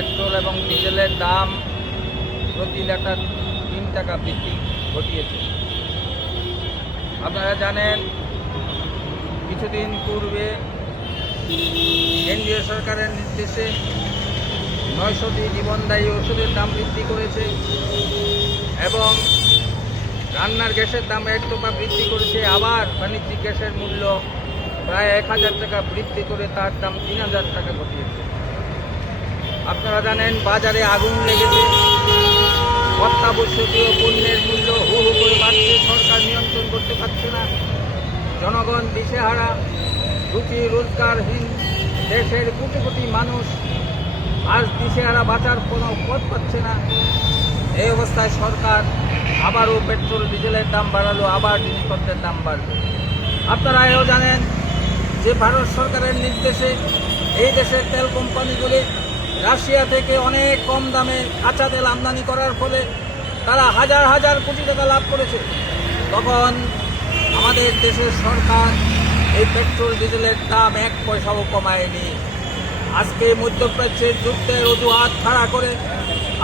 Petrol এবং ডিজেলের দাম প্রতি লিটার 3 টাকা বৃদ্ধি ঘটিয়েছে। আপনারা জানেন কিছুদিন পূর্বে কেন্দ্রীয় সরকারের নির্দেশে 900টি জীবনদায়ী ওষুধের দাম বৃদ্ধি করেছে এবং রান্নার গ্যাসের দাম 1 টাকা বৃদ্ধি করেছে। আবার বাণিজ্যিক গ্যাসের মূল্য প্রায় 1000 টাকা বৃদ্ধি করে তার দাম 3000 টাকা ঘটিয়েছে। আপনারা জানেন বাজারে আগুন লেগেছে, অত্যাবশ্যকীয় পণ্যের মূল্য হু হু করে বাড়ছে, সরকার নিয়ন্ত্রণ করতে পারছে না, জনগণ দিশেহারা, রুচি রোজগারহীন দেশের কোটি কোটি মানুষ আজ দিশেহারা, বাঁচার কোনো পথ পাচ্ছে না। এই অবস্থায় সরকার আবারও পেট্রোল ডিজেলের দাম বাড়ালো, আবার জিনিসপত্রের দাম বাড়বে। আপনারা এও জানেন যে ভারত সরকারের নির্দেশে এই দেশের তেল কোম্পানিগুলি রাশিয়া থেকে অনেক কম দামে কাঁচা তেল আমদানি করার ফলে তারা হাজার হাজার কোটি টাকা লাভ করেছে। তখন আমাদের দেশের সরকার এই পেট্রোল ডিজেলের দাম 1 পয়সাও কমায়নি। আজকে মধ্যপ্রাচ্যের যুদ্ধের অজুহাত খাড়া করে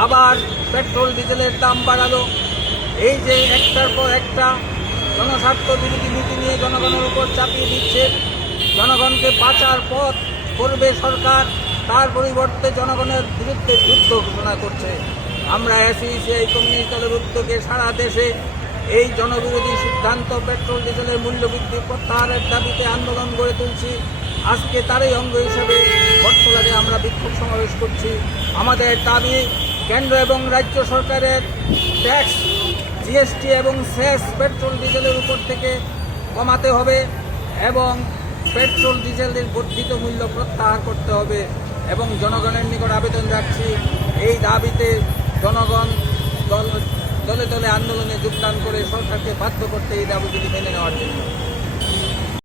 আবার পেট্রোল ডিজেলের দাম বাড়ালো। এই যে একটার পর একটা জনস্বার্থ বিরোধী নীতি নিয়ে জনগণের উপর চাপিয়ে দিচ্ছে, জনগণকে বাঁচার পথ করবে সরকার, তার পরিবর্তে জনগণের বিরুদ্ধে যুদ্ধ ঘোষণা করছে। আমরা এসইসিআই কমিউনিস্ট দলের উদ্যোগে সারা দেশে এই জনবিরোধী সিদ্ধান্ত পেট্রোল ডিজেলের মূল্যবৃদ্ধি প্রত্যাহারের দাবিতে আন্দোলন গড়ে তুলছি। আজকে তারই অঙ্গ হিসেবে বটতলায় আমরা বিক্ষোভ সমাবেশ করছি। আমাদের দাবি কেন্দ্র এবং রাজ্য সরকারের ট্যাক্স, জিএসটি এবং সেস পেট্রোল ডিজেলের উপর থেকে কমাতে হবে এবং পেট্রোল ডিজেলের বর্ধিত মূল্য প্রত্যাহার করতে হবে এবং জনগণের নিকট আবেদন রাখছি এই দাবিতে জনগণ দলে দলে আন্দোলনে যোগদান করে সরকারকে বাধ্য করতে এই দাবিগুলি মেনে নেওয়ার জন্য।